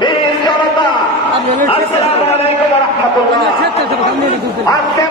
বীর জনতা, আসসালামু আলাইকুম ওয়া রাহমাতুল্লাহ। আজকে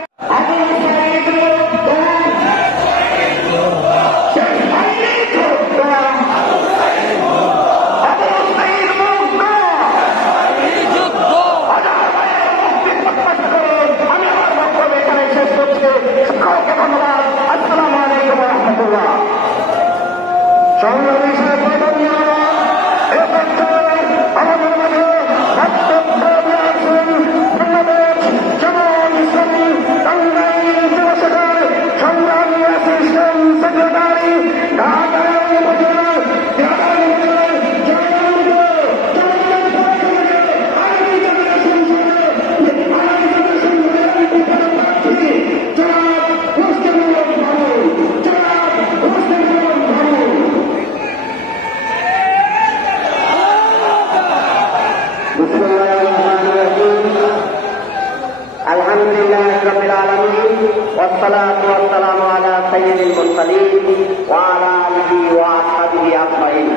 والصلاة والسلام على سيد المرسلين وعلى آله وأصحابه أجمعين।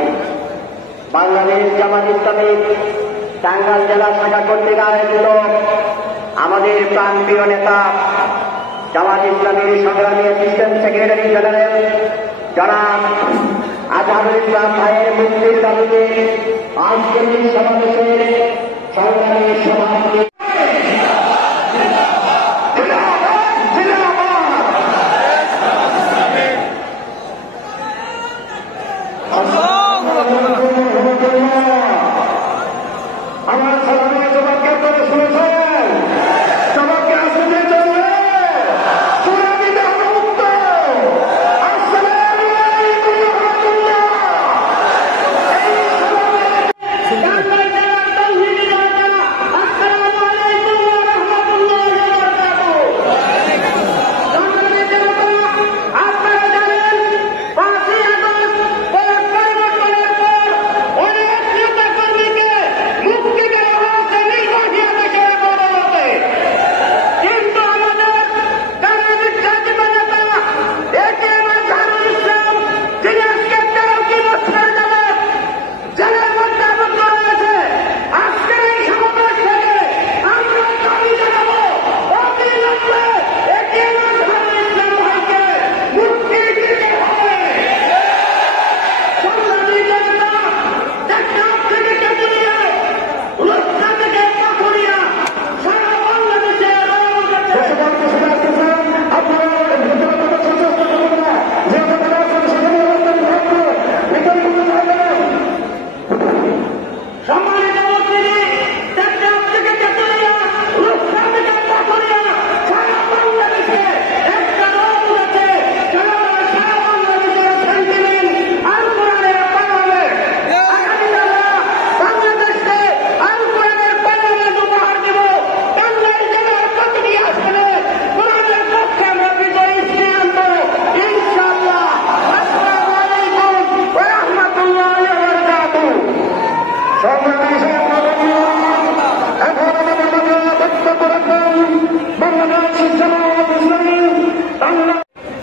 বাংলাদেশ জামাত ইসলামী টাঙ্গাইল জেলা শাখা কর্তৃক আয়োজিত আমাদের প্রাণপ্রিয় নেতা জামাত ইসলামীর সংগ্রামী অ্যাসিস্ট্যান্ট সেক্রেটারি জেনারেল জনাব আজহারুল ইসলাম ভাইয়ের মুক্তির দাবিতে আজকের এই সমাবেশের সংগ্রামী সভাপতি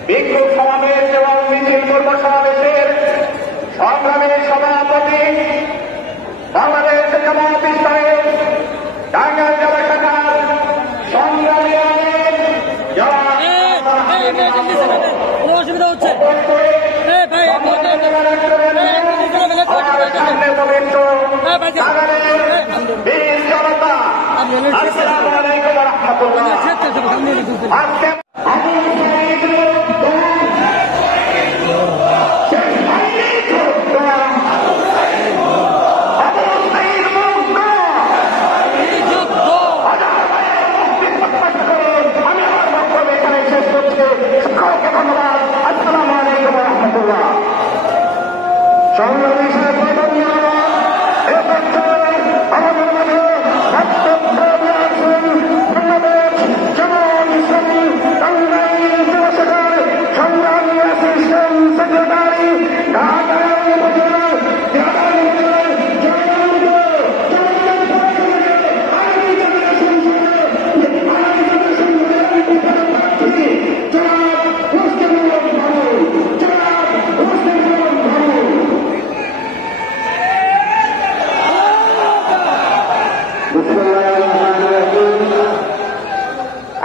বিক্ষোভ সমাবেশ এবং মিছিল পূর্ব সমাবেশের সংগ্রামী সভাপতি বাংলাদেশ জামাত ইসলামী টাঙ্গাইল জেলা শাখার সংগ্রামী বীর জনতা, আসসালামু আলাইকুম ওয়া রাহমাতুল্লাহ। আজকে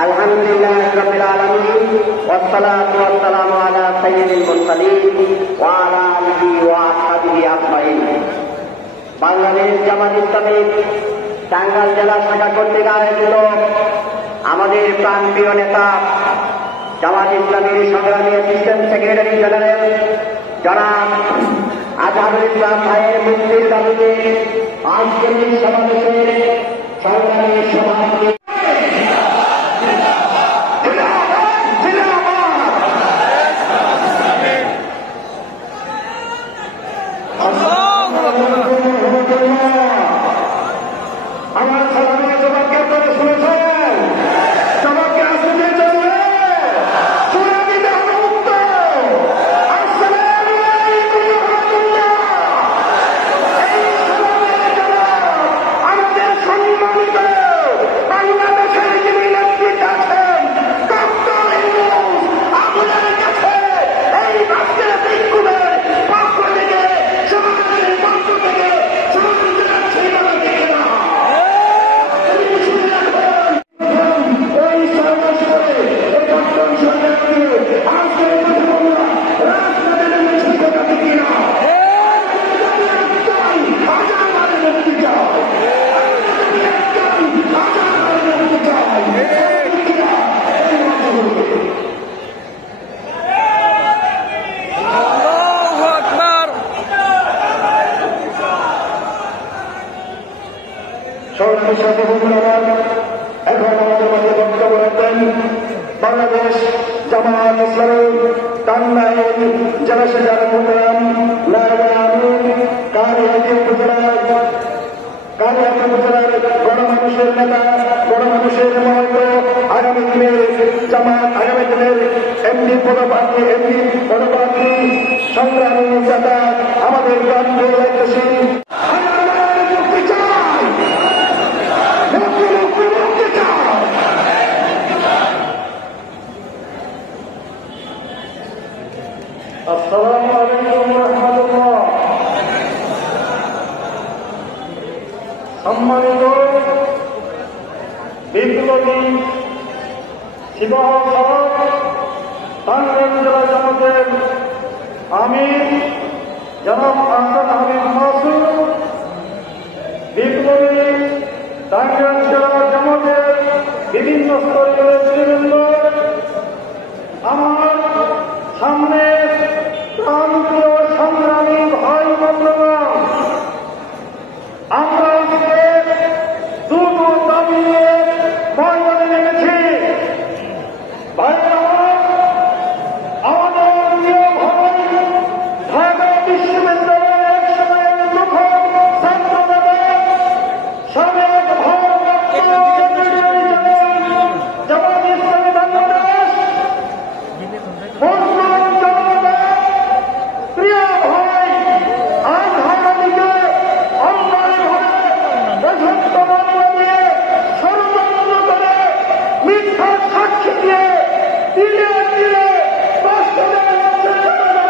আলহামদুলিল্লাহি রাব্বিল আলামিন ওয়াসসালাতু ওয়াসসালামু আলা সাইয়্যিদিল মুরসালিন ওয়া আলা আলিহি ওয়া আসহাবিহি আজমাইন। বাংলাদেশ জামাত ইসলামী টাঙ্গাইল জেলা শাখা কর্তৃক আয়োজিত আমাদের প্রাণপ্রিয় নেতা জামাত ইসলামীর সংগ্রামী অ্যাসিস্ট্যান্ট সেক্রেটারি জেনারেল জনাব আজহারুল ইসলাম ভাইয়ের মুক্তির দাবিতে আজকের এই সমাবেশের সংগ্রামী সভাপতি এখন আমাদের মাঝে বক্তব্য রাখবেন বাংলাদেশ জামাত ইসলামী টাঙ্গাইল জেলা শাখার মোহতারাম নায়েবে আমির কারিয়াতি উপজেলার গণমানুষের নেতা গণমানুষের মহন্ত আগামী দিনের জামাত আগামী দিনের এমপি পদপ্রার্থী সংগ্রামী নেতা আমাদের প্রাণপ্রিয় দায়িত্বশীল আসসালামু আলাইকুম ওয়া রাহমাতুল্লাহ। সম্মানিত বিপ্লবী শিবহর টাঙ্গাইল জেলা জামাতের আমির জনাব আহসান হাবিব মাসুদ, বিপ্লবী টাঙ্গাইল জেলা জামাতের বিভিন্ন স্তরের নেতৃবৃন্দ, আমার সামনে প্রান্তীয় সংগ্রামী ভাই বন্ধুগণ, আমরা আজকে দুটো দাবি নিয়ে ময়দানে নেমেছি। ভাইরা, আমাদের প্রিয় ভাই ঢাকা বিশ্ববিদ্যালয়ের এক সময়ের প্রথম ছাত্র নেতা সাবেক জামাত ইসলামী বাংলাদেশ প্রিয় ভাই আজহার আলীকে অন্যায়ভাবে দিয়ে ষড়যন্ত্র করে মিথ্যা সাক্ষী দিয়ে দিলে দিলে কষ্ট দেওয়ার চেষ্টা করে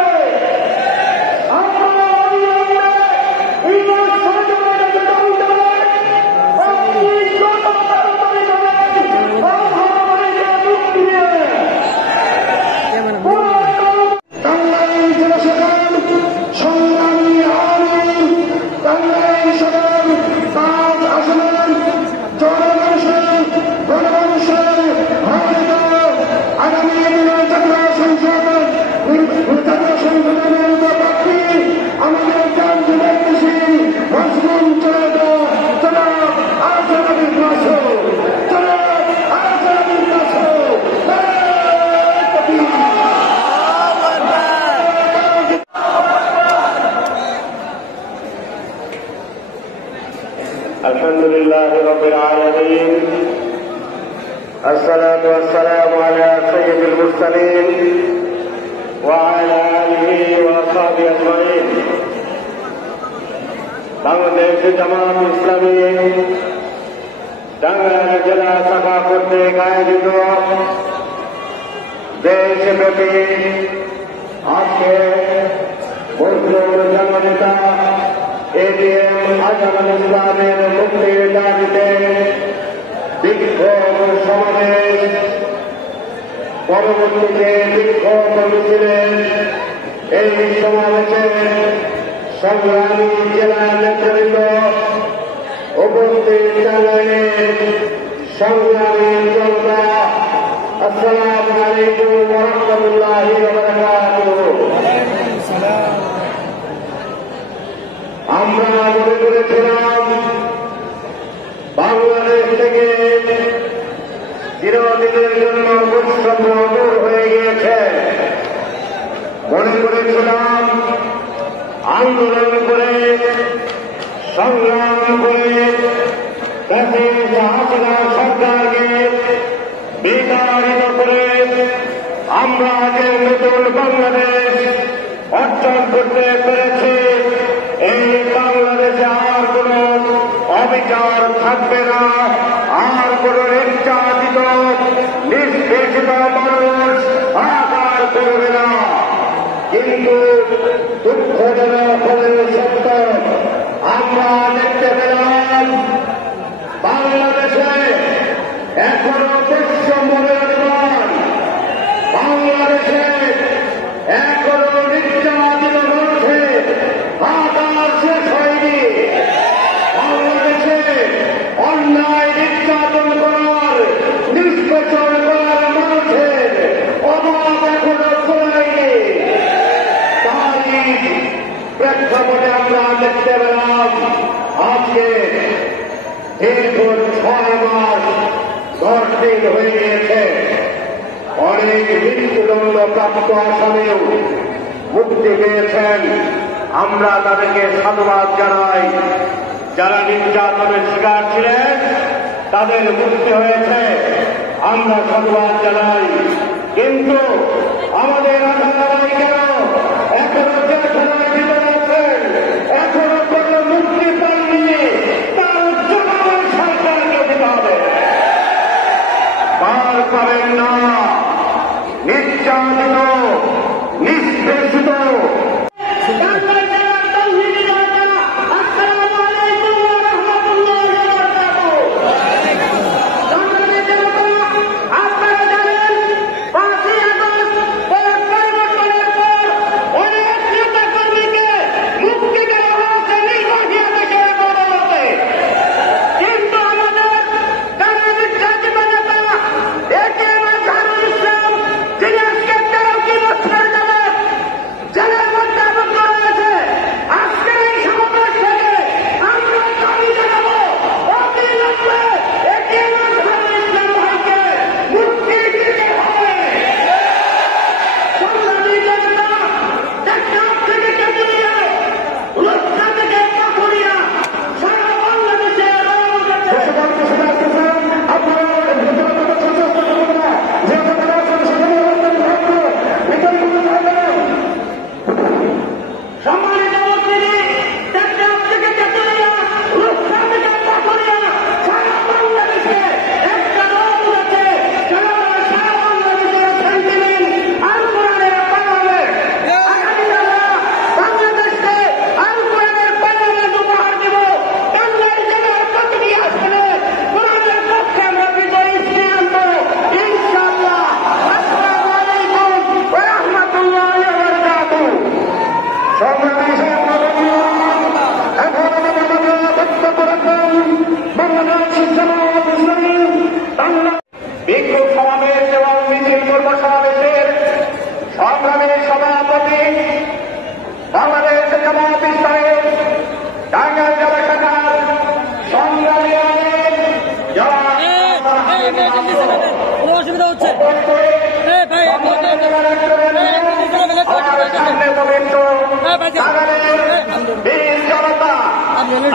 আমরা আলহামদুলিল্লাহ রাব্বিল আলামিন আসসালাতু ওয়াসসালামু আলা সাইয়্যিদিল মুরসালিন ওয়া আলা আলিহি ওয়া আসহাবিহি আজমাইন। বাংলাদেশ জামাত ইসলামী টাঙ্গাইল জেলা শাখা কর্তৃক আয়োজিত দেশব্যাপী আজকে বৈষ্ণব জননেতা এটিএম আজহারুল ইসলামের মুক্তির দাবিতে বিক্ষোভ সমাবেশ, পরবর্তীতে বিক্ষোভ মিছিলের এই সমাবেশে সংগ্রামী জেলা নেতৃত্ব উপস্থিত জানালেন। সংগ্রামী জনতা, আসসালামু আলাইকুম ওয়া রাহমাতুল্লাহি ওয়া বারাকাতুহু। আমরা মনে করেছিলাম বাংলাদেশ থেকে চিরদিনের জন্য বৈষম্য দূর হয়ে গিয়েছে। মনে করেছিলাম আন্দোলন করে সংগ্রাম করে হাসিনা সরকারকে বিতাড়িত করে আমরা যে নতুন বাংলাদেশ অর্জন করতে পেরেছি, এই বাংলাদেশে আর কোন অবিচার থাকবে না, আর কোন নির্যাতিত নিষ্পেষিত মানুষ আকার করবে না। কিন্তু দুঃখজনক হলেও সত্য, আমরা দেখতে পেলাম বাংলাদেশে এখনো বৈষম্য বিরাজমান, বাংলাদেশে এখনো নির্যাতিত মানুষের আকার শেষ হয়নি, বাংলাদেশে অন্যায় নির্যাতন করার নিষ্পেষণ করার মানুষের অভাব এখনো চলেনি। তারই প্রেক্ষাপটে আমরা দেখতে পেলাম আজকে দীর্ঘ 6 মাস 10 দিন হয়ে গিয়েছে, অনেক মৃত্যুদণ্ড প্রাপ্ত আসামিও মুক্তি পেয়েছেন। আমরা তাদেরকে সাধুবাদ জানাই। যারা নির্যাতনের শিকার ছিলেন তাদের মুক্তি হয়েছে, আমরা সাধুবাদ জানাই। কিন্তু আমাদের আধারাই কেন এখনো জেলখানার ভিতরে আছেন, এখনো কোন মুক্তি পাননি, তার জবাব সরকারকে দিতে হবে। পার পাবেন না নির্যাতিত নিষ্পেষিত বিক্ষোভ সমাবেশ এবং মিছিল কর্ম সমাবেশের সংগ্রামী সভাপতি বাংলাদেশ জামায়াত ইসলামী টাঙ্গাইল জেলা শাখার সংগ্রামী অসুবিধা হচ্ছে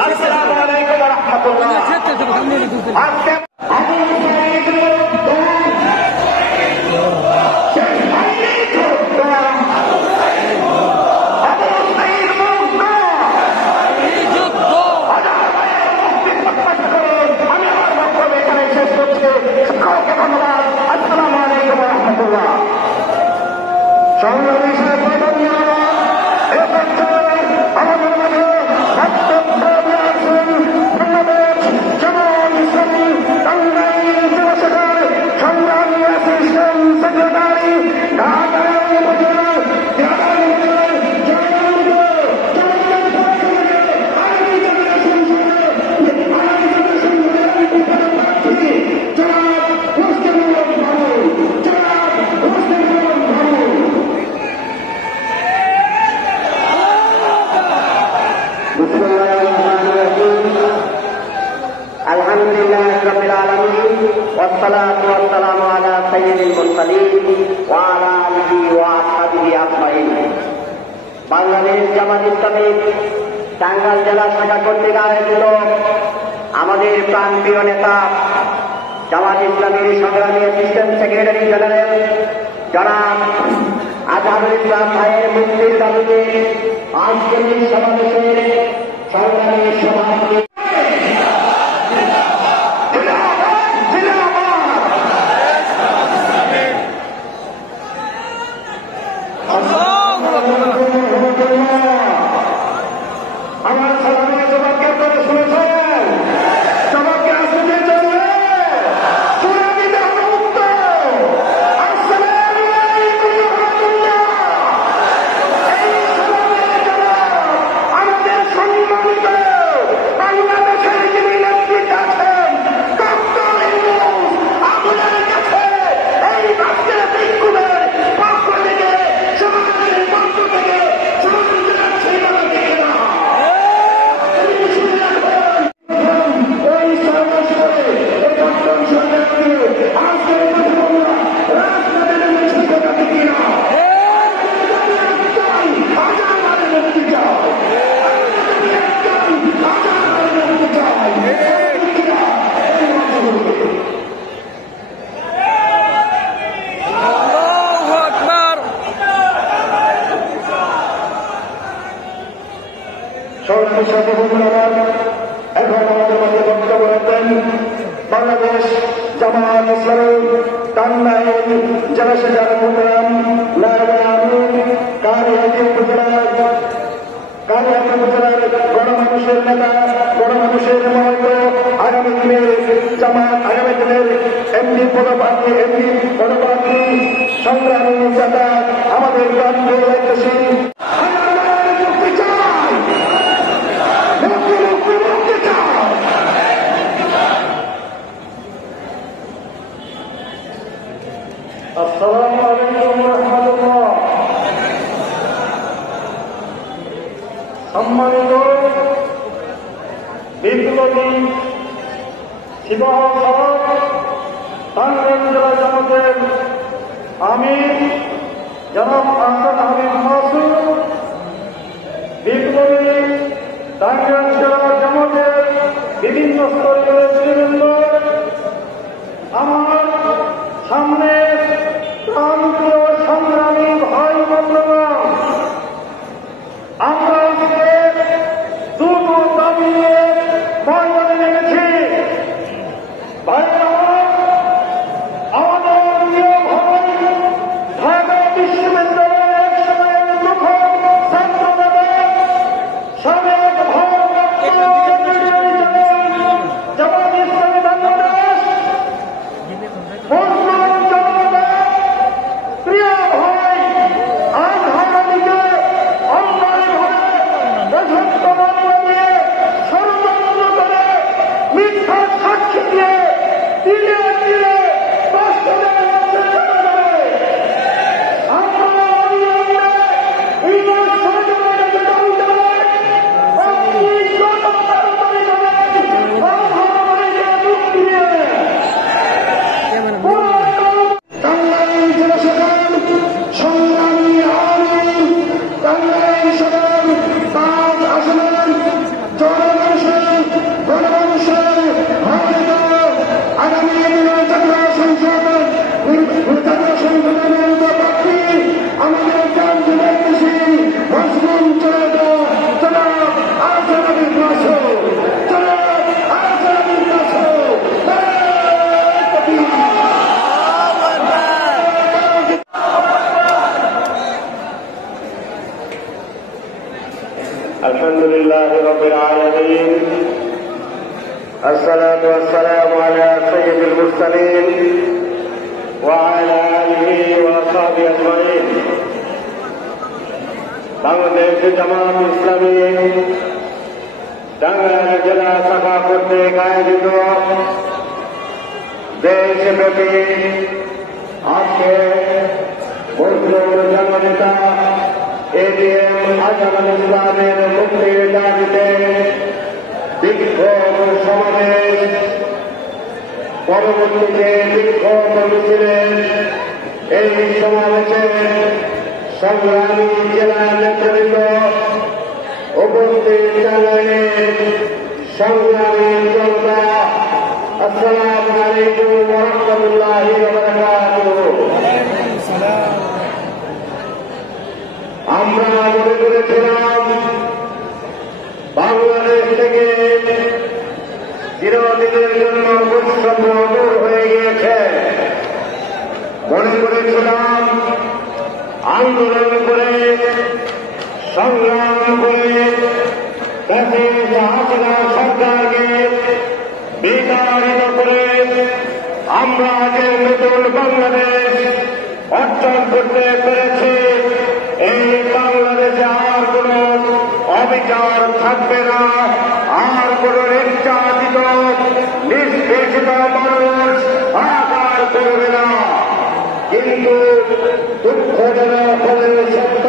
আসসালামু আলাইকুম ওয়া রাহমাতুল্লাহ। সংগ্রামী সাহেব আমাদের মাঝে রব্বিল আলামিন ওয়াসসালাতু ওয়াসসালামু আলা সাইয়্যিদিল মুরসালিন ওয়া আলা আলিহি ওয়া আসহাবিহি আজমাইন। বাংলাদেশ জামাত ইসলামী টাঙ্গাইল জেলা শাখা কর্তৃক আয়োজিত আমাদের প্রাণপ্রিয় নেতা জামাত ইসলামীর সংগ্রামী অ্যাসিস্ট্যান্ট সেক্রেটারি জেনারেল জনাব আজহারুল ইসলাম ভাইয়ের মুক্তির দাবিতে আজকের এই সমাবেশের সংগ্রামী সভাপতি আমার সালামের জবাবকে আপনারা শুনেছেন, জবাবকে আসতে চলবে শুনে দিতে হবে উত্তর। আসসালামু আলাইকুম ওয়া রাহমাতুল্লাহ। এই সালামের জবাব আমাদের সম্মানিত বাংলাদেশের যিনি নেতৃত্ব আছেন ডক্টর ইউনূস আপনার কাছে এই আজকের বিক্ষোভের পক্ষ থেকে সমাজের পক্ষ থেকে এখন আমাদের মধ্যে বক্তব্য রাখবেন বাংলাদেশ জামাত ইসলামী টাঙ্গাইল জেলা শাখার মোহতারাম কারিয়াতি উপজেলার গণমানুষের নেতা গণমানুষের মহন্ত আগামী দিনের জামাত আগামী দিনের এমপি পদপ্রার্থী সংগ্রামী নেতা আমাদের প্রান্তীয় দায়িত্বশীল আসসালামু আলাইকুম ওয়া রাহমাতুল্লাহ। সম্মানিত বিপ্লবী শিবহর টাঙ্গাইল জেলা জামাতের আমির জনাব আহসান হাবিব মাসুদ, বিপ্লবী টাঙ্গাইল জেলা জামাতের বিভিন্ন স্তরের নেতৃবৃন্দ, আমার সামনে প্রান্তীয় সংগ্রামী ভাই বন্ধুগণ, আমরা আজকে দুটো দাবি নিয়ে ময়দানে নেমেছি। ভাইরা আমাদের প্রিয় ভাই ঢাকা বিশ্ববিদ্যালয়ের এক সময়ের প্রথম ছাত্র নেতা সাবেক ভারপ্রাপ্ত জামাত ইসলামী বাংলাদেশ প্রিয় ভাই আজহার আলীকে অন্যায়ভাবে যথার্থ মামলা দিয়ে ষড়যন্ত্র করে মিথ্যা সাক্ষী দিয়ে দিলে দিলে কষ্ট দেওয়ার চেষ্টা করে আমরা অবিলম্বে এই ষড়যন্ত্রকে দমিত করে আপনি যত তাড়াতাড়ি করেন আজহার আলীকে মুক্তি দিয়ে টাঙ্গাইল জেলা শাখার সংগ্রামী আমির, টাঙ্গাইল শাখার 5 আসনের জনমানুষের ভারত আগামী দিনের জাতীয় সংসদের প্রার্থী আমাদের জাতীয় দায়িত্বশীল মজলুম জনাব আজহার আলীর মাসুদ, জনাব আজহার আলীর মাসুদ। আলহামদুলিল্লাহ রাব্বিল আলামিন, আসসালাতু ওয়াসসালামু আলা সাইয়্যিদিল মুরসালিন ওয়া আলা আলিহি ওয়া আসহাবিহি আজমাইন। বাংলাদেশ জামাত ইসলামী টাঙ্গাইল জেলা শাখা কর্তৃক আয়োজিত দেশব্যাপী আজকে মজলুম জননেতা এটিএম আজহারুল ইসলামের মুক্তির দাবিতে বিক্ষোভ সমাবেশ পরবর্তীতে বিক্ষোভ করেছিলেন। এই সমাবেশে সংগ্রামী জেলা নেতৃবৃন্দ উপস্থিত জানালেন। সংগ্রামী জনতা, আসসালামু আলাইকুম ওয়া রাহমাতুল্লাহি ওয়া বারাকাতুহু। আমরা মনে করেছিলাম বাংলাদেশ থেকে চিরদিনের জন্য বৈষম্য দূর হয়ে গিয়েছে। মনে করেছিলাম আন্দোলন করে সংগ্রাম করে হাসিনা সরকারকে বিতাড়িত করে আমরা যে নতুন বাংলাদেশ অর্জন করতে পেরেছি, এই বাংলাদেশে আর কোন অবিচার থাকবে না, আর কোন নির্যাতিত নিষ্পেষিত মানুষ আকার করবে না। কিন্তু দুঃখজনক হলে সত্য,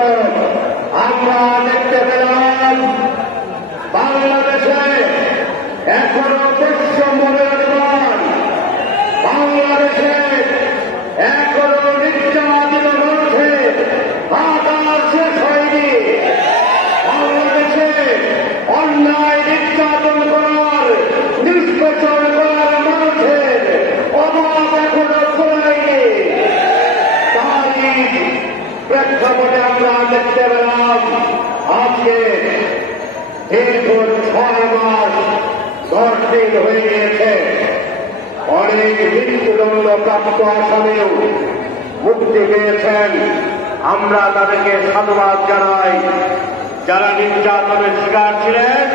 আমরা দেখতে পেলাম বাংলাদেশে এখনো বৈষম্যের মান, বাংলাদেশে এখনো নির্যাতিত মানুষের আকার শেষ হয়নি। বাংলাদেশে অন্যায় নির্যাতন করার, নিষ্পেষণ করার মানুষের অভাব এখনো করেনি। তারই প্রেক্ষাপটে আমরা দেখতে পেলাম আজকে দীর্ঘ 6 মাস 10 দিন হয়ে গিয়েছে, অনেক মৃত্যুদণ্ড প্রাপ্ত আসামিও মুক্তি পেয়েছেন। আমরা তাদেরকে সাধুবাদ জানাই। যারা নির্যাতনের শিকার ছিলেন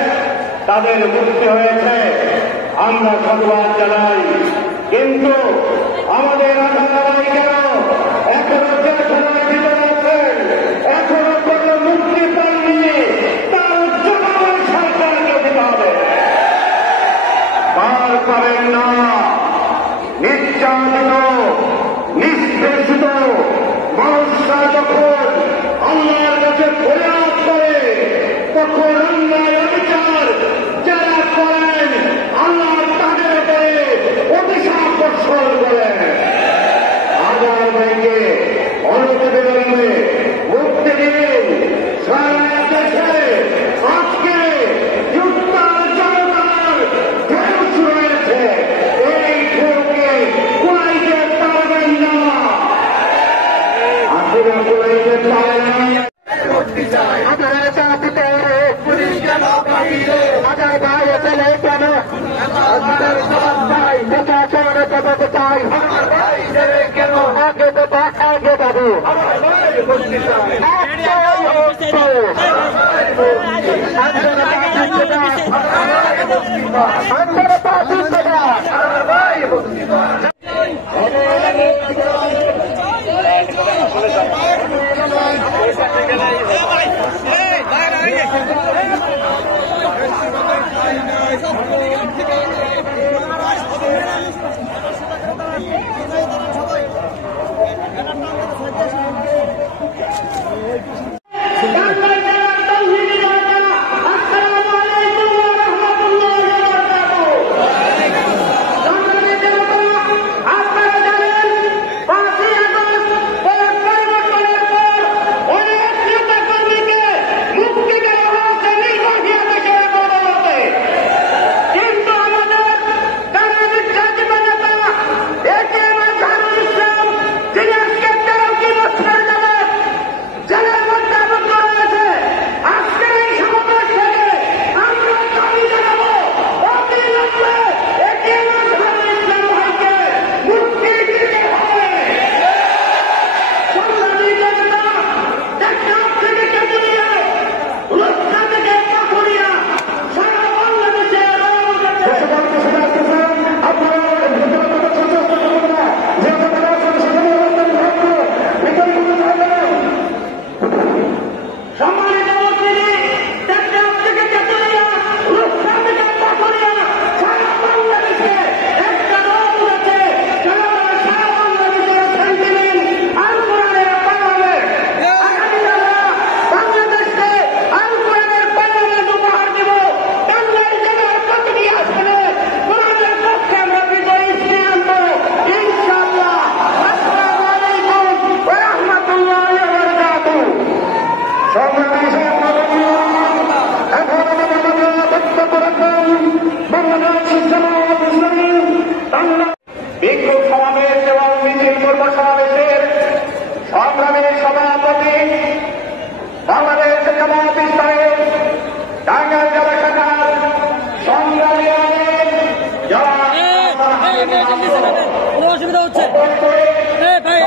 তাদের মুক্তি হয়েছে, আমরা সাধুবাদ জানাই। কিন্তু আমাদের আসামি কেন এখনো জেলখানায় ভিতরে আছেন, এখনো কোনো মুক্তি পাননি, তার জবাব সরকারকে দিতে হবে। পার পাবেন না। নির্যাতিত নিষ্পেষিত মানুষরা যখন আল্লাহর কাছে ফরিয়াদ করে, তখন অন্যায় অবিচার যারা করেন আল্লাহ তাদের উপরে অভিশাপ বর্ষণ করেন। আবার ভাইকে অনতিবিলম্বে মুক্তি দিন। সারা দেশে আজকে যুক্তার জনতার ঢেউ শুরু হয়েছে। এই ঢেউকে কুলাইতে পারবেন না, আসলে কুলাইতে পারেন না। হাজার ভাই এখানে কেন আমাদের সমাজ চাই, প্রশাসনের পদক চাই, কেন আগে দেবা আগে পাবো। অসুবিধা হচ্ছে ভাই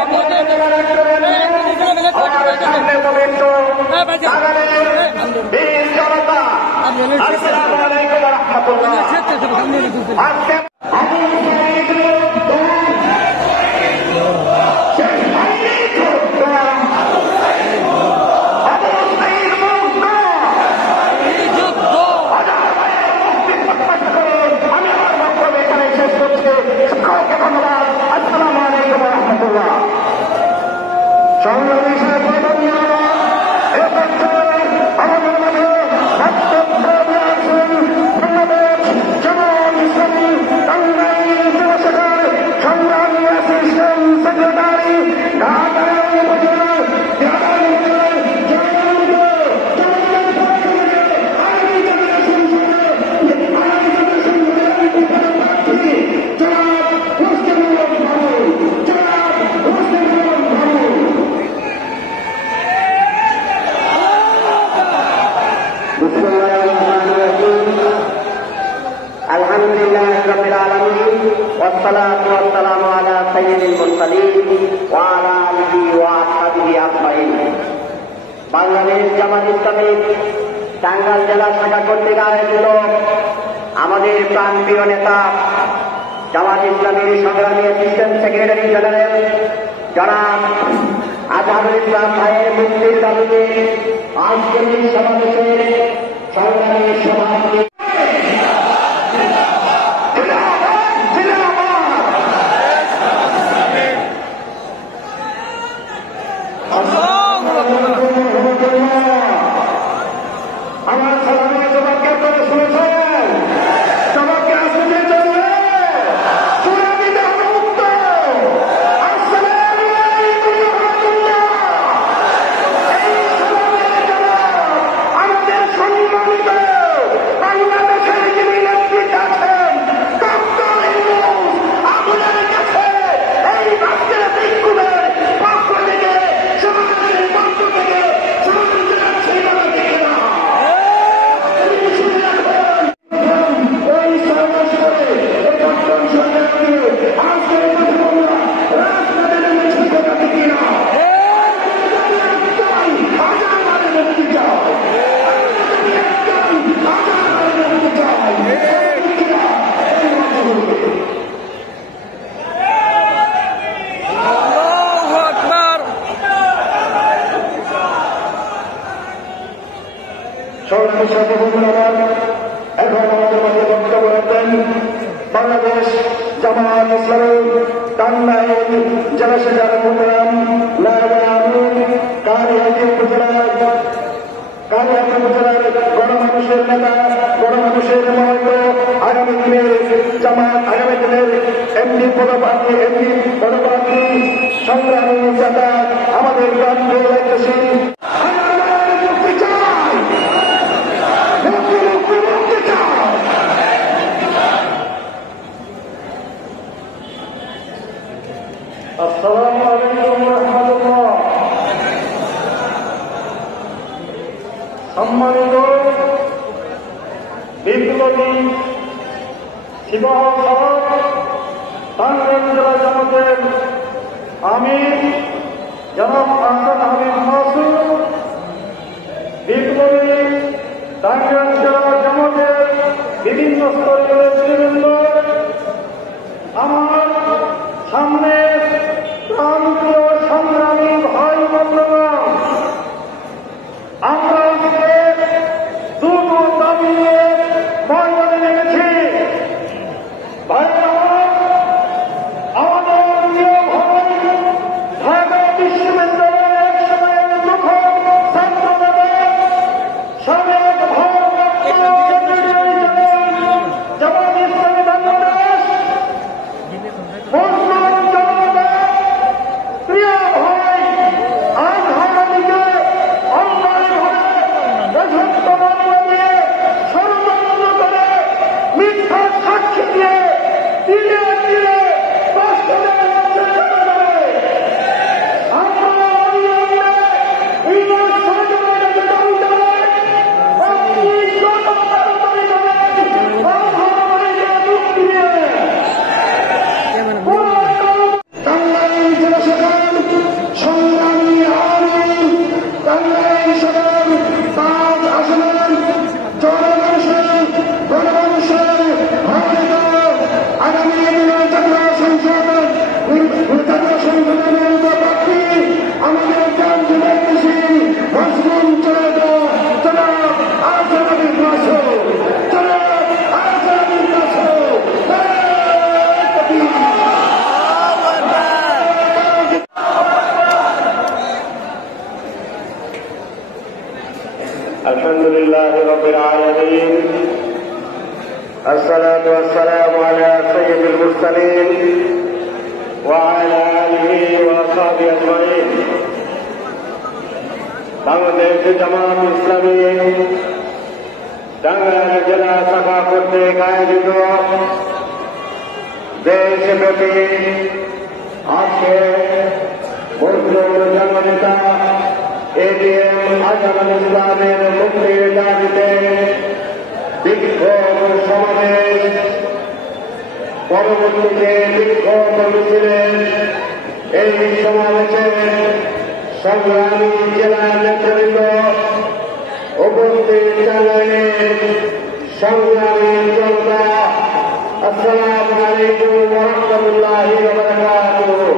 والصلاة والسلام على سيد المرسلين وعلى آله وأصحابه أجمعين। বাংলাদেশ জামাত ইসলামী টাঙ্গাইল জেলা শাখা কর্তৃক আয়োজিত আমাদের প্রাণপ্রিয় নেতা জামাত ইসলামীর সংগ্রামী অ্যাসিস্ট্যান্ট সেক্রেটারি জেনারেল জনাব আজহারুল ইসলাম ভাইয়ের মুক্তির দাবিতে আজকের এই সমাবেশে সংগ্রামী সভাপতি আমার সালামের জবাবকে আপনারা শুনেছেন, জবাবকে আসতে চলবে শুনে দিতে হবে উত্তর। আসসালামু আলাইকুম রহমতুল্লাহ। এই সালামের জবাব আমাদের সম্মানিত বাংলাদেশের যিনি নেতৃত্বে আছেন ডক্টর ইউনূস আপনার কাছে এই রাষ্ট্রের ভিক্ষুদের পক্ষ থেকে সমাজের পক্ষ থেকে সমাজের ছেলেরা দেখে না এখন আমাদের মাঝে বক্তব্য রাখবেন বাংলাদেশ জামাত ইসলামী টাঙ্গাইল জেলা শাখার প্রোগ্রাম নায়েবে আমির কালিহাতি উপজেলার গণমানুষের নেতা গণমানুষের মহন্ত আগামী দিনের জামাত আগামী দিনের এমপি পদপ্রার্থী সংগ্রামী নেতা আমাদের প্রান্তীয় দায়িত্বশীল আসসালামু আলাইকুম রহমতুল্লাহ। সম্মানিত বিপ্লবী শিবহর টাঙ্গাইল জেলা জামাতের আমির জনাব আহসান হাবিব মাসুদ, বিপ্লবী টাঙ্গাইল জেলা জামাতের বিভিন্ন স্তরীয় নেতৃবৃন্দ, আমার সামনে প্রান্তীয় সংগ্রামী ভাই বন্ধুগণ, আমরা দুটো দাবি নিয়ে ময়দানে নেমেছি। ভাই আমাদের প্রিয় ভাই ঢাকা বিশ্ববিদ্যালয়ের এক সময়ের প্রথম ছাত্র নেতা সাবেক জামাত ইসলামী বাংলাদেশ প্রিয় ভাই আজহারুলকে অন্যায়ভাবে দিয়ে ষড়যন্ত্র করে মিথ্যা সাক্ষী দিয়ে দিলে দিলে কষ্ট দেওয়ার চেষ্টা করে আমরা والصلاة والسلام على سيد المرسلين وعلى آله وأصحابه أجمعين বাংলাদেশ জামাত ইসলামী টাঙ্গাইল জেলা শাখা কর্তৃক আয়োজিত দেশব্যাপী আজকে মজলুর জননেতা এটিএম আজহারুল ইসলামের মুক্তির দাবিতে বিক্ষোভ সমাবেশ পরবর্তীতে বিক্ষোভ মিছিলের এই সমাবেশে সংগ্রামী জেলা নেতৃত্ব উপস্থিত টাঙ্গাইলের সংগ্রামী জনতা আসসালামু আলাইকুম ওয়া রাহমাতুল্লাহি ওয়া বারাকাতুহু।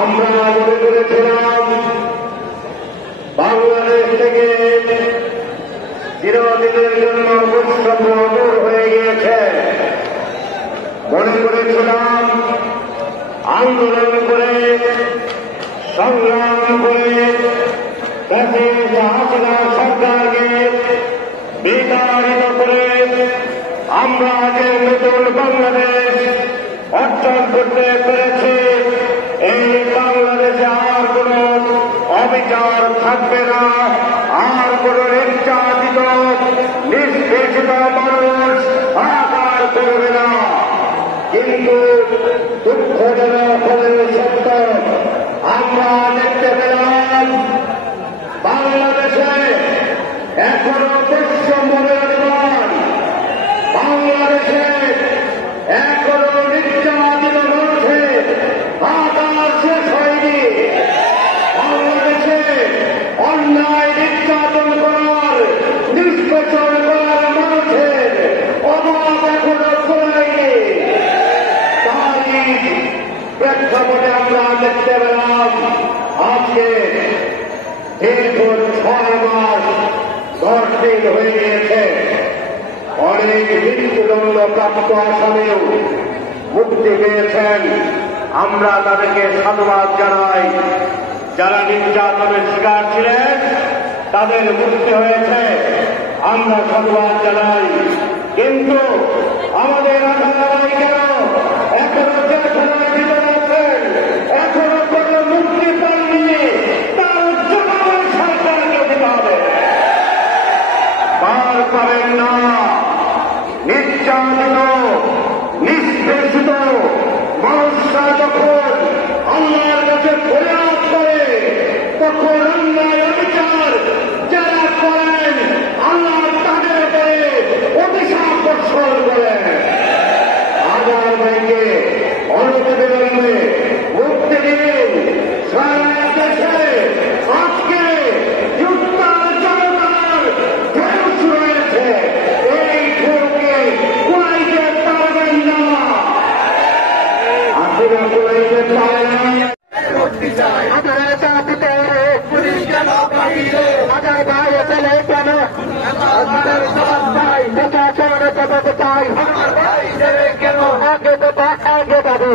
আমরা মনে করেছিলাম বাংলাদেশ থেকে চিরদিনের জন্য বৈষম্য দূর হয়ে গিয়েছে। মনে করেছিলাম আন্দোলন করে সংগ্রাম করে হাসিনা সরকারকে বিতাড়িত করে আমরা যে নতুন বাংলাদেশ অর্জন করতে পেরেছি, এই বাংলাদেশে আর কোন অবিচার থাকবে না, আর কোন নির্যাতিত নিষ্পেষিত মানুষ হাহাকার করবে না। কিন্তু দুঃখজনক হলেও সত্য, আমরা দেখতে পেলাম বাংলাদেশে এখনো বৈষম্য বিরাজমান, বাংলাদেশে এখনো নির্যাতিত মানুষের হাহাকার শেষ হয়নি, বাংলাদেশে অন্যায় নির্যাতন করার নিষ্পেষণ করার মানুষের অভাব এখনো করেনি। তাই প্রেক্ষাপটে আমরা দেখতে পেলাম আজকে দীর্ঘ 6 মাস 10 দিন হয়ে গিয়েছে, অনেক মৃত্যুদণ্ড প্রাপ্ত আসামিও মুক্তি পেয়েছেন। আমরা তাদেরকে সাধুবাদ জানাই। যারা নির্যাতনের শিকার ছিলেন তাদের মুক্তি হয়েছে, আমরা সাধুবাদ জানাই। কিন্তু আমাদের আশারাই কেন এখনো জেলখানার ভিতরে আছেন, এখনো কোনো মুক্তি পাননি, তার জবাব সরকারকে দিতে হবে। পার পাবেন না। নির্যাতিত নিষ্পেষিত মানুষরা যখন আল্লাহর কাছে ফরিয়াদ করে, তখন অন্যায় অবিচার যারা করেন আল্লাহ তাদের উপরে অভিশাপ বর্ষণ করেন। আজাদ ভাইকে অনতিবিলম্বে মুক্তি দিন। সারা দেশে আজকে যুক্তার জনতার ঢেউ শুরু হয়েছে, এই ঢেউকে কুলাইতে পারবেন না, আসলে কুলাইতে পারে না। হাজার ভাই এখানে কেন আমাদের সমাজ ভাই নেতা চরণে পাঠাতে চাই, কেন আগে দেবা আগে পাবো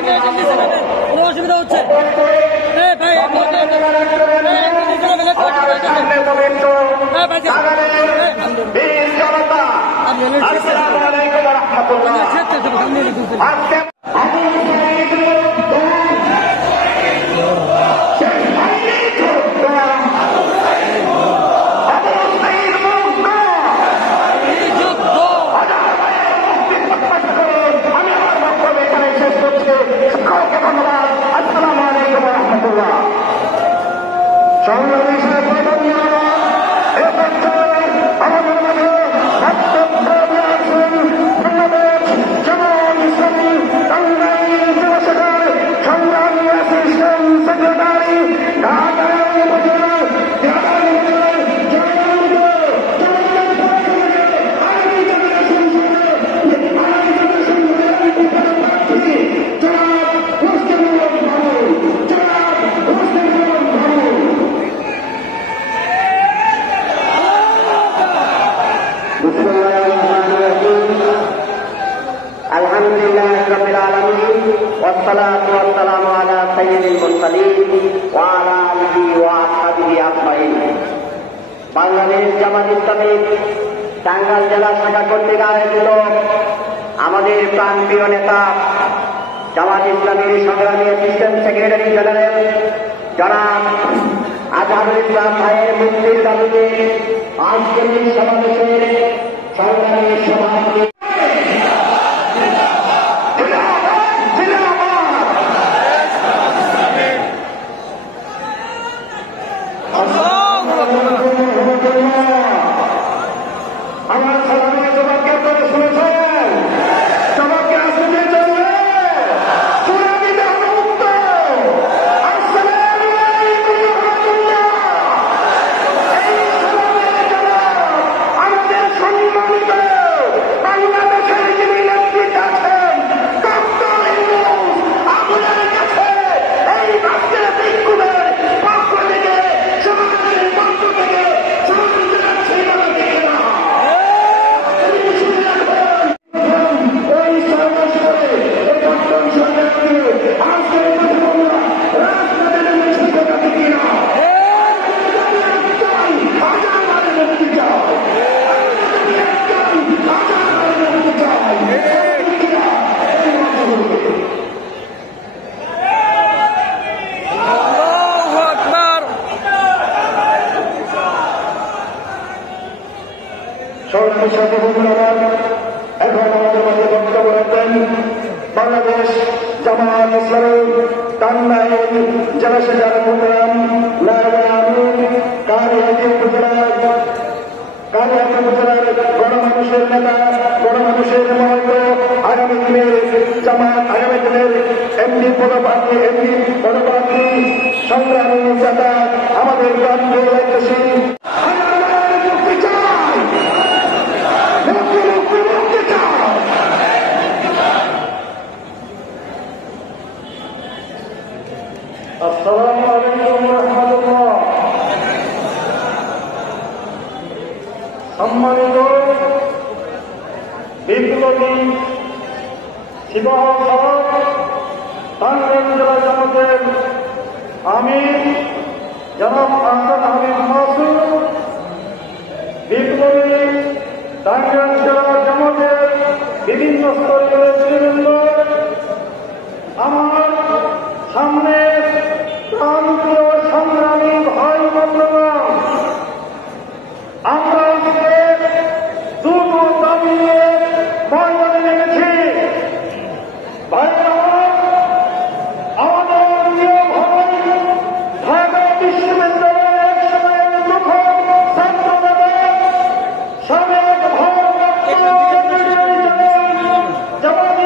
কোনো অসুবিধা হচ্ছে ভাই বাংলাদেশ জামাত ইসলামী টাঙ্গাইল জেলা শাখা কর্তৃক আয়োজিত আমাদের প্রাণপ্রিয় নেতা জামাত ইসলামীর সংগ্রামী অ্যাসিস্ট্যান্ট সেক্রেটারি জেনারেল জনাব আজহারুল ইসলাম ভাইয়ের মুক্তির দাবিতে আজকের এই সমাবেশের সংগ্রামী সভাপতি এখন আমাদের মাঝে বক্তব্য রাখবেন বাংলাদেশ জামাত ইসলামী টাঙ্গাইল জেলা শাখার প্রধান কারিয়াতি উপজেলার গণমানুষের নেতা গণমানুষের মহন্ত আগামী দিনের জামাত আগামী দিনের এমপি পদপ্রার্থী সংগ্রামী নেতা আমাদের প্রান্তীয় দায়িত্বশীল আসসালামু আলাইকুম রহমতুল্লাহ। সম্মানিত বিপ্লবী টাঙ্গাইল জেলা জামাতের আমির জনাব আহসান হাবিব মাসুদ, বিপ্লবী টাঙ্গাইল জেলা জামাতের বিভিন্ন স্তরের নেতৃবৃন্দ, আমার সামনে প্রান্তীয় সংগ্রামী ভাই বন্ধুগণ, আমরা দুটো দাবি নিয়ে ময়দানে নেমেছি। আমাদের প্রিয় ভাই ঢাকা বিশ্ববিদ্যালয়ের এক সময়ের প্রথম ছাত্র নেতা সাবেক ভারপ্রাপ্ত জামাত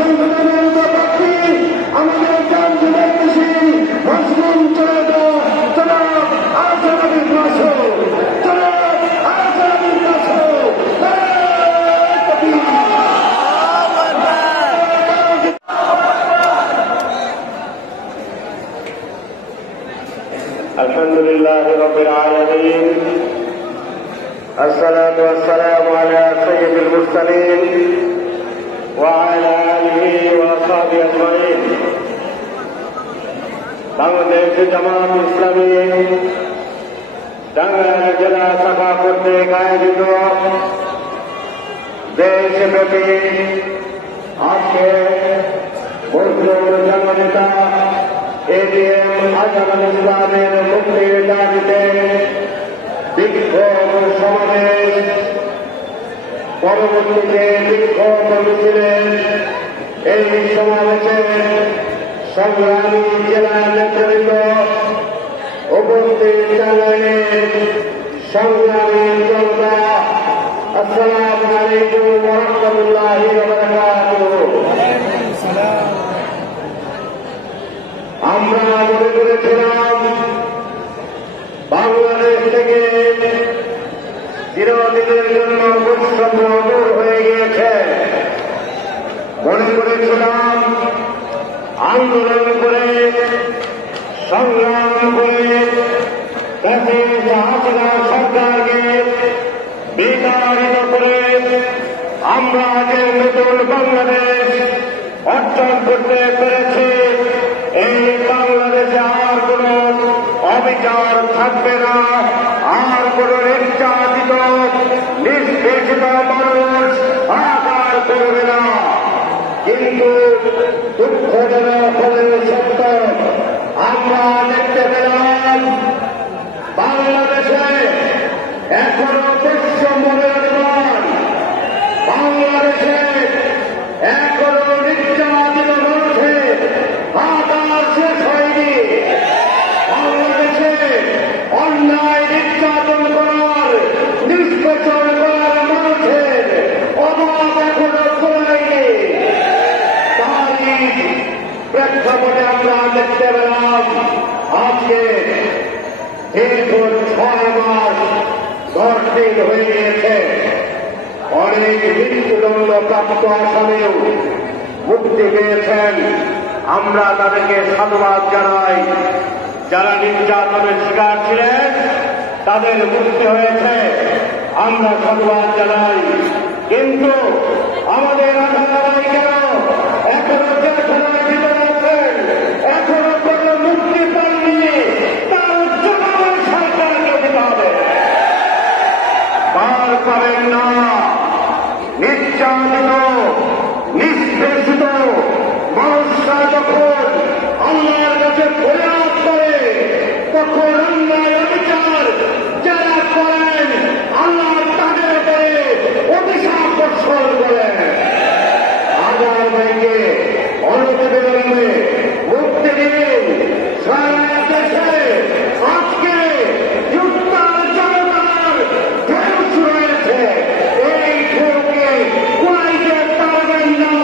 সংগঠনের প্রার্থী আমাদের জান দেখতেছি মজলুম জনাব আজাদের কাছে জনাব আজাদের কাছে আলহামদুলিল্লাহ রাব্বিল আলামিন আসসালাতু ওয়াসসালামু আলা সাইয়্যিদিল মুরসালিন ওয়া আলা আলিহি ওয়া সাহবিহি আজমাইন। বাংলাদেশ জামাত ইসলামী টাঙ্গাইল জেলা শাখা কর্তৃক আয়োজিত দেশব্যাপী আজকে মজলুম জননেতা এটিএম আজহারুল ইসলামের মুক্তির দাবিতে বিক্ষোভ সমাবেশ পরবর্তীতে বিক্ষোভ মিছিলের এই সমাবেশে সংগ্রামী জেলা নেতৃত্ব উপস্থিত টাঙ্গাইলের সংগ্রামী জনতা আসসালামু আলাইকুম ওয়া রাহমাতুল্লাহি ওয়া বারাকাতুহু। আমরা মনে করেছিলাম বাংলাদেশ থেকে চিরদিনের জন্য বৈষম্য দূর হয়ে গিয়েছে। মনে করেছিলাম আন্দোলন করে সংগ্রাম করে হাসিনা সরকারকে বিতাড়িত করে আমরা যে নতুন বাংলাদেশ অর্জন করতে পেরেছি, এই বাংলাদেশে আর কোন অবিচার থাকবে না, আর কোন নির্যাতিত নিষ্পেষিত মানুষ হাহাকার করবে না। কিন্তু দুঃখজনক হলে সত্য, আমরা দেখতে পেলাম বাংলাদেশে এখনো বৈষম্য বিরাজমান, বাংলাদেশে এখনো নির্যাতিত মানুষের হাহাকার শেষ হয়নি, বাংলাদেশে অন্যায় নির্যাতন করার নিষ্পেষণ করার মানুষের অভাব এখনো করেনি। তারই প্রেক্ষাপটে আমরা দেখতে পেলাম আজকে দীর্ঘ 6 মাস 10 দিন হয়ে গিয়েছে, অনেক মৃত্যুদণ্ড প্রাপ্ত আসামিও মুক্তি পেয়েছেন। আমরা তাদেরকে সাধুবাদ জানাই। যারা নির্যাতনের শিকার ছিলেন তাদের মুক্তি হয়েছে, আমরা সাধুবাদ জানাই। কিন্তু আমাদের আধারাই কেন এখনো জেলখানার ভিতরে আছেন, এখনো কোন মুক্তি পাননি, তার জবাব সরকারকে দিতে হবে। পার পাবেন না, নির্যাতিত নিষ্পেষিত মানুষরা যখন আল্লাহর কাছে ফরিয়াদ করে, তখন অন্যায় অবিচার যারা করেন আল্লাহ তাদের উপরে অভিশাপ বর্ষণ করেন। আজাদ ভাইকে অনতিবিলম্বে মুক্তি দিন। সারা দেশে আজকে যুক্তার জনতার ঢেউ শুরু হয়েছে, এই ঢেউকে কুড়াইতে পারবেন না,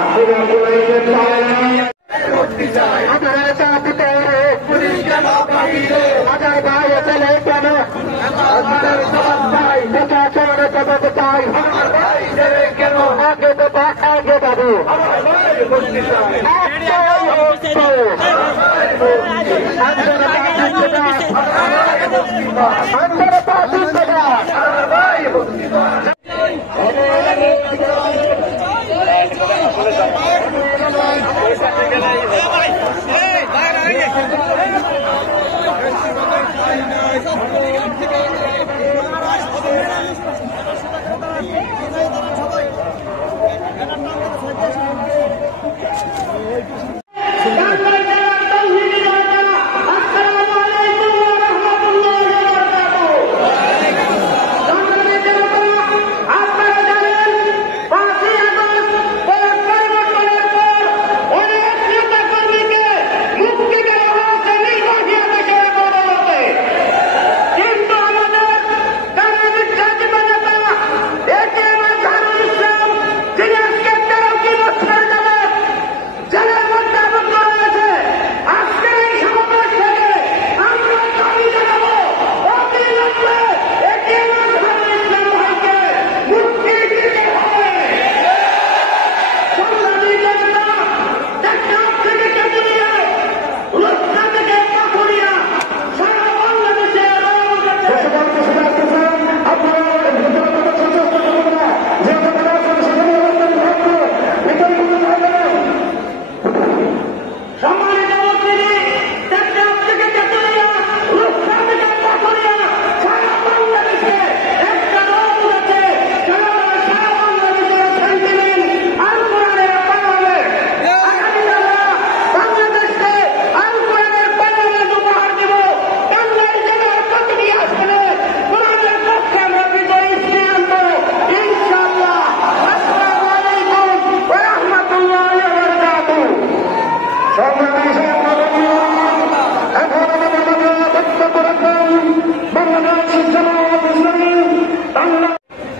আসলে কুড়াইতে পারে না। আপনারা চাপিতে হাজার ভাই এসেলে কেন আমাদের সবাই নির্বাচনের জগতে চাই, কেন আগে দেবা আগে পাবো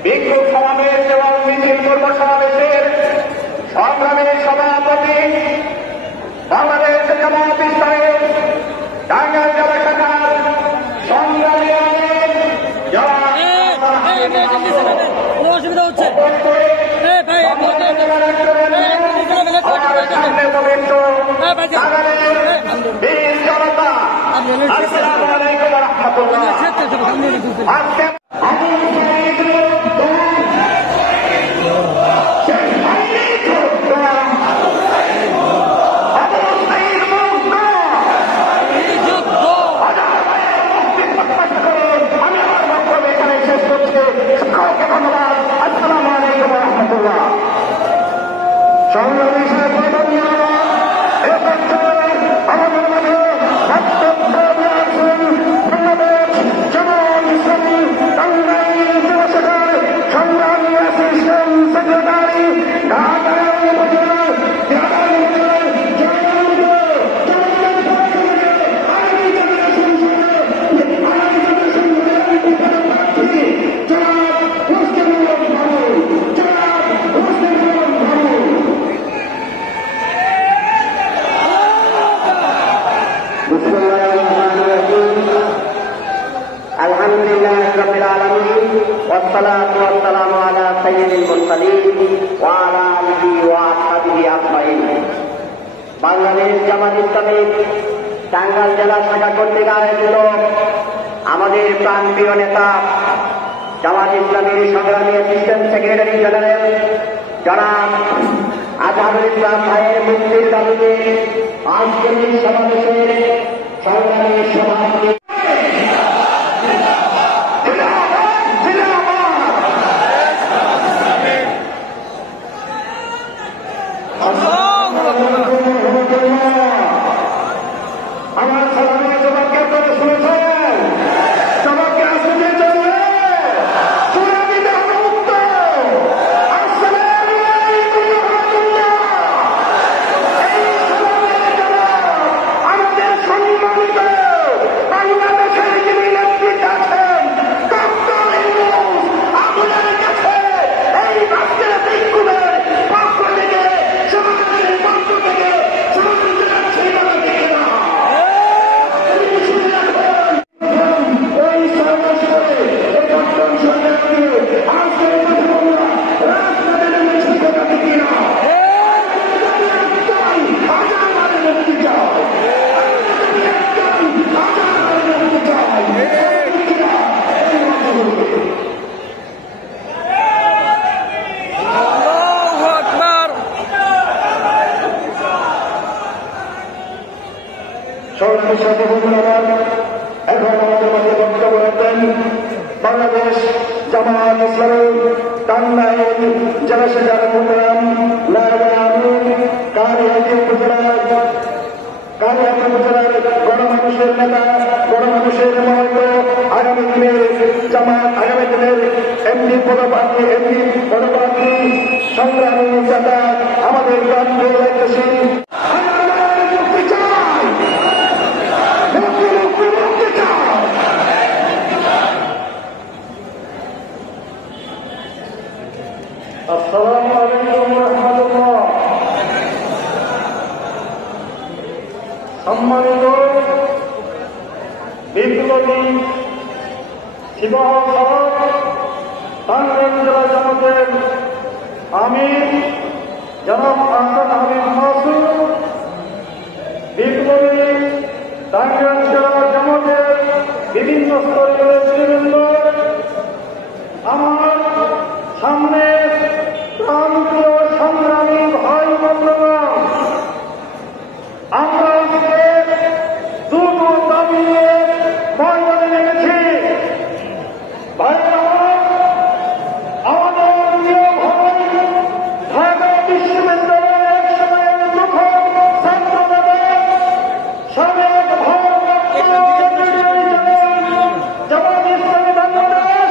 বিক্ষোভ সমাবেশ এবং মিছিল পূর্ব সমাবেশের সংগ্রামী সভাপতি বাংলাদেশ জামায়াত ইসলামী টাঙ্গাইল জেলা শাখার সংগ্রামী অসুবিধা হচ্ছে আসসালামু আলাইকুম ওয়া রাহমাতুল্লাহ। আজকে والصلاة والسلام على سيد المرسلين وعلى آله وأصحابه أجمعين। বাংলাদেশ জামাত ইসলামী টাঙ্গাইল জেলা শাখা কর্তৃক আয়োজিত আমাদের প্রাণপ্রিয় নেতা জামাত ইসলামীর সংগ্রামী অ্যাসিস্ট্যান্ট সেক্রেটারি জেনারেল জনাব আজহারুল ইসলাম ভাইয়ের মুক্তির দাবিতে আজকের এই সমাবেশের সংগ্রামী সভাপতি আমার সালামের জবাবকে আপনারা শুনেছেন, জবাবকে আসতে চলবে শুনে দিতে হবে উত্তর। আসসালামু আলাইকুম ওয়া রাহমাতুল্লাহ। এই সালামের জবাব আমাদের সম্মানিত বাংলাদেশের যিনি নেতৃত্ব আছেন ডক্টর ইউনূস আপনার কাছে এই রাষ্ট্রের বিক্ষোভের পক্ষ থেকে সমাজের পক্ষ থেকে এখন আমাদের মধ্যে বক্তব্য রাখবেন বাংলাদেশ জামাত ইসলামী টাঙ্গাইল জেলা শাখার মোহতারাম কারিহাটি উপজেলার গণমানুষের নেতা গণমানুষের মহন্ত আগামী দিনের জামাত আগামী দিনের এমপি পদপ্রার্থী সংগ্রামী নেতা আমাদের প্রান্তীয় দায়িত্বশীল আসসালামু আলাইকুম ওয়া রাহমাতুল্লাহ। সম্মানিত বিপ্লবী টাঙ্গাইল জেলা জামাতের আমির জনাব আহসান হাবিব মাসুদ, বিপ্লবী টাঙ্গাইল জেলা জামাতের বিভিন্ন স্তরের নেতৃবৃন্দ, আমার সামনে প্রান্তীয় সংগ্রামী ভাই বন্ধুগণ, আমরা দুটো দাবি নিয়ে ময়দানে নেমেছি। আমাদের প্রিয় ভাই ঢাকা বিশ্ববিদ্যালয়ের এক সময়ের প্রথম ছাত্র নেতা সাবেক ভারপ্রাপ্ত জামাত ইসলামী বাংলাদেশ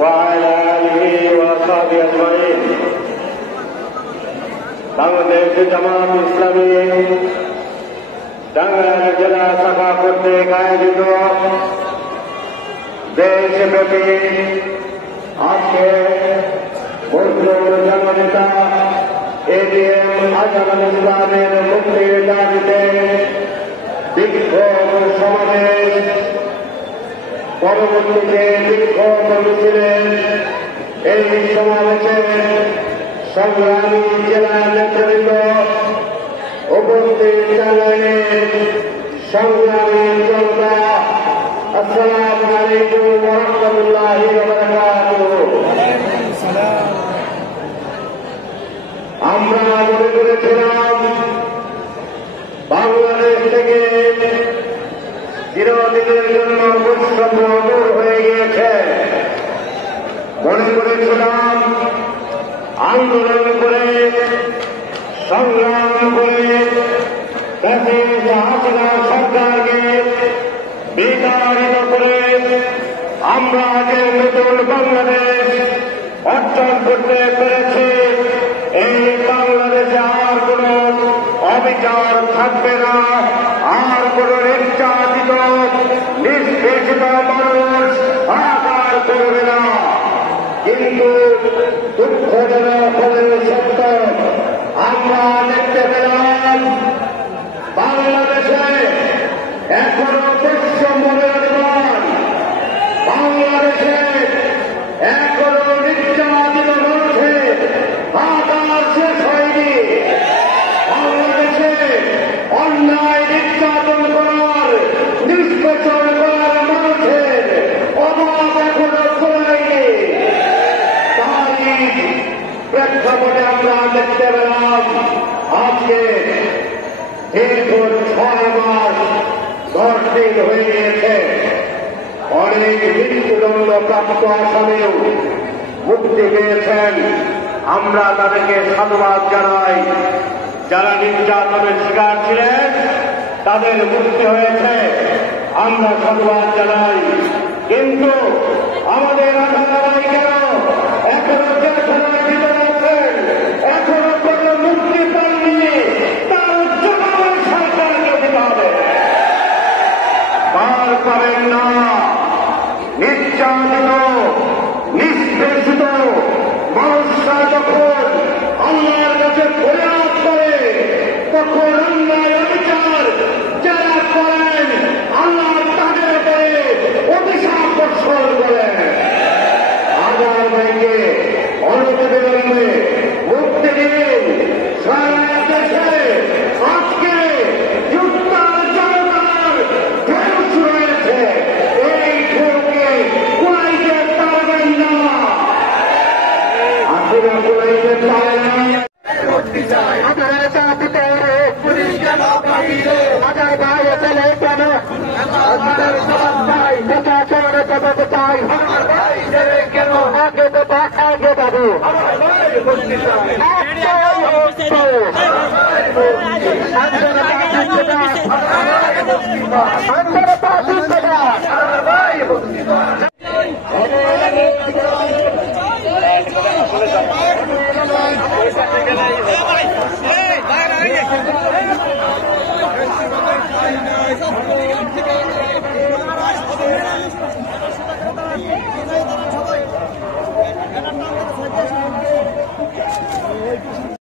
وعلى آله وأصحابه أجمعين বাংলাদেশ জামাত ইসলামী টাঙ্গাইল জেলা শাখা কর্তৃক আয়োজিত দেশব্যাপী আজকে মুসলিম জননেতা এটিএম আজহারুল ইসলামের মুক্তির দাবিতে বিক্ষোভ সমাবেশ পরবর্তীতে বিক্ষোভ মিছিলের এই সমাবেশে সংগ্রামী জেলা নেতৃত্ব উপস্থিত টাঙ্গাইলের সংগ্রামী জনতা আসসালামু আলাইকুম ওয়া রাহমাতুল্লাহি ওয়া বারাকাতুহু। আমরা মনে করেছিলাম বাংলাদেশ থেকে চিরদিনের জন্য বৈষম্য দূর হয়ে গিয়েছে। মনে করেছিলাম আন্দোলন করে সংগ্রাম করে হাসিনা সরকারকে বিতাড়িত করে আমরা যে নতুন বাংলাদেশ অর্জন করতে পেরেছি, এই বাংলাদেশে আর কোন অবিচার থাকবে না, আর কোন নির্যাতিত নিষ্পেষিত মানুষ আকার করবে না। কিন্তু দুঃখজনক হলেও সত্য, আমরা দেখতে পেলাম বাংলাদেশে এখনো বৈষম্যের বিমান, বাংলাদেশে এখনো নির্যাতিত মানুষের আকার শেষ হয়নি। বাংলাদেশে অন্যায় নির্যাতন করার নিষ্পেষণ করার মানুষের অভাব এখনো চলেনি। তারই প্রেক্ষাপটে আমরা দেখতে পেলাম আজকে দীর্ঘ 6 মাস 10 দিন হয়ে গিয়েছে, অনেক মৃত্যুদণ্ড প্রাপ্ত আসামিও মুক্তি পেয়েছেন। আমরা তাদেরকে সাধুবাদ জানাই। যারা নির্যাতনের শিকার ছিলেন তাদের মুক্তি হয়েছে, আমরা সাধুবাদ জানাই। কিন্তু আমাদের আসামি কেন এখনো জেলখানায় ভিতরে আছেন, এখনো কোনো মুক্তি পাননি, তার জবাব সরকারকে দিতে হবে। পার পাবেন না। নির্যাতিত নিষ্পেষিত মানুষরা যখন আল্লাহর কাছে ফরিয়াদ করে, তখন অন্যায় অবিচার যারা করেন আল্লাহ তাদের উপরে অভিশাপ বর্ষণ করেন। আবার ভাইকে অনতিবিলম্বে মুক্তি দিন। সারা দেশে আজকে যুক্তার জনতার ঢেউ শুরু হয়েছে। এই ঢেউকে কুলাইতে পারবেন না, আসলে কুলাইতে পারে না। আমাদের দাবিতে পুলিশ কেন পাঠিয়ে হাজার ভাই এসেলে কেন আমাদের সবাই নেতা চরণে জবাব চাই। আমার ভাই কেন আগে দেবা আগে বাবু ভাই